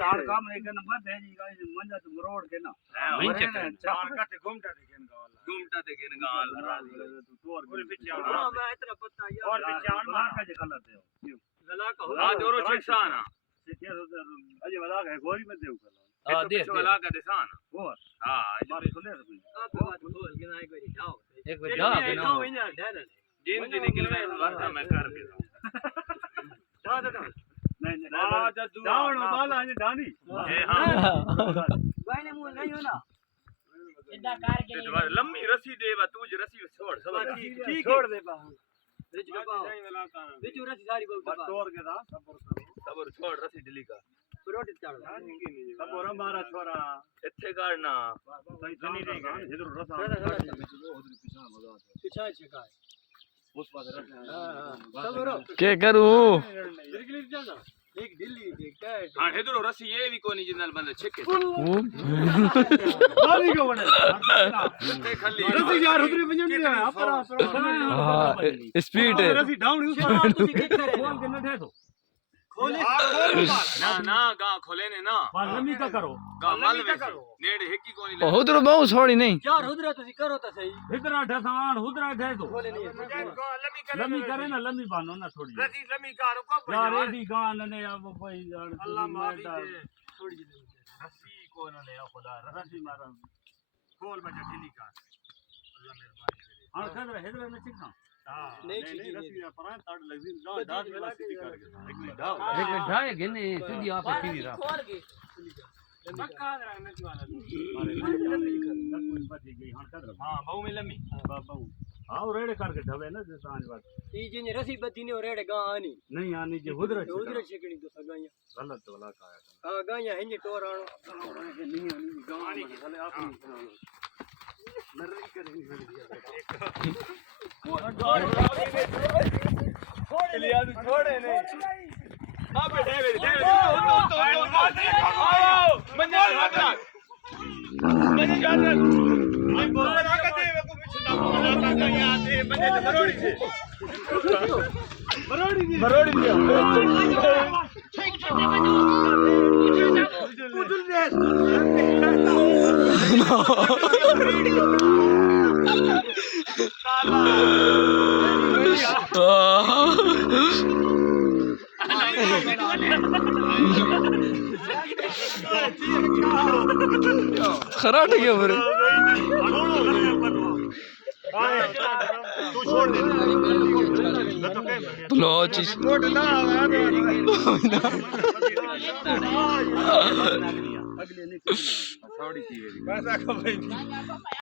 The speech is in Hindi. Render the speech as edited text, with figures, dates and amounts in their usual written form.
चार काम नहीं करना मत है जी गाइस मंजा तुम रोड के ना चार कट घूमता थे गेन गाल तू और पीछे हां मैं इतना पता यार और पीछे आन मार का गलत है गला का हां जोरो शिक्षाना शिक्षा अजय वाला है गोरी में देव कला हां देख वाला का दिसान वो हां मारे खुले आप बात बोल के ना एक बार जाओ जाओ इना ढेर जिन जी निकल गए वाला मैं कर भी जा नहीं जावण बाला है डानी हां भाई ने मुंह नहीं हो ना इदा कार के लंबी रस्सी देवा तू ज रस्सी छोड़ सब ठीक छोड़ दे बा रिच का पाओ बिजू रस्सी सारी बोल तोड़ के दा सबर छोड़ रस्सी ढीली का रोटी चाड़ सबर हमारा छोरा इथे काटना सही जनी नहीं का इधर रसा पीछा छका उस पास रख हां सबर के करूं एक दिल्ली एक हां इधर रस्सी ये भी कोनी जिनल बंद छके खाली को बने खाली रस्सी यार उधर बंजन दे अपरा हां स्पीड है रस्सी डाउन यूज कर तू के करे खोल के न दे दो खोले ना ना गा खोले ने ना लम्बी का करो गा माल में नेड़ हेकी कोनी ले उधर बहु छोड़ी नहीं यार उधर तुसी करो तो सही इधर ढसान उधर दे दो खोले नहीं लम्बी करे ना लम्बी बानो ना थोड़ी रसी लम्बी का रुको यार एडी गान ने अब कोई यार अल्लाह माफी दे थोड़ी रसी को न ले खुदा रसी मारा खोल बजा ढीली का अल्लाह मेहरबानी करे हां खदर हेदर में चिकना नहीं रसी पर ताड़ लगी दाद वाला सीधी कर एक मिनट ढाए गने सीधी आप सीधी रहा खोल के मक्का रहने वाला हां बहु में लम्मी बहु हां रेड़े करके ढवे ना जैसा आज बात ई जिन रसी बदी ने रेड़े गा आनी नहीं आनी जे उधर छिकनी तो सगाया गलत वाला का हां गाया है जे टोराणो नहीं आनी गा आनी भले आप नरई करेंगे छोड़े नहीं आप डेवे मंजे जादर मैं बोल रहा का देवे को पीछे ना बोला का यहां दे मंजे बरोड़ी से बरोड़ी दिया कुचल दे खराटे के ऊपर तू छोड़ दे ब्लॉच छोड़ ना अगले नहीं थोड़ी चीज पैसा का भाई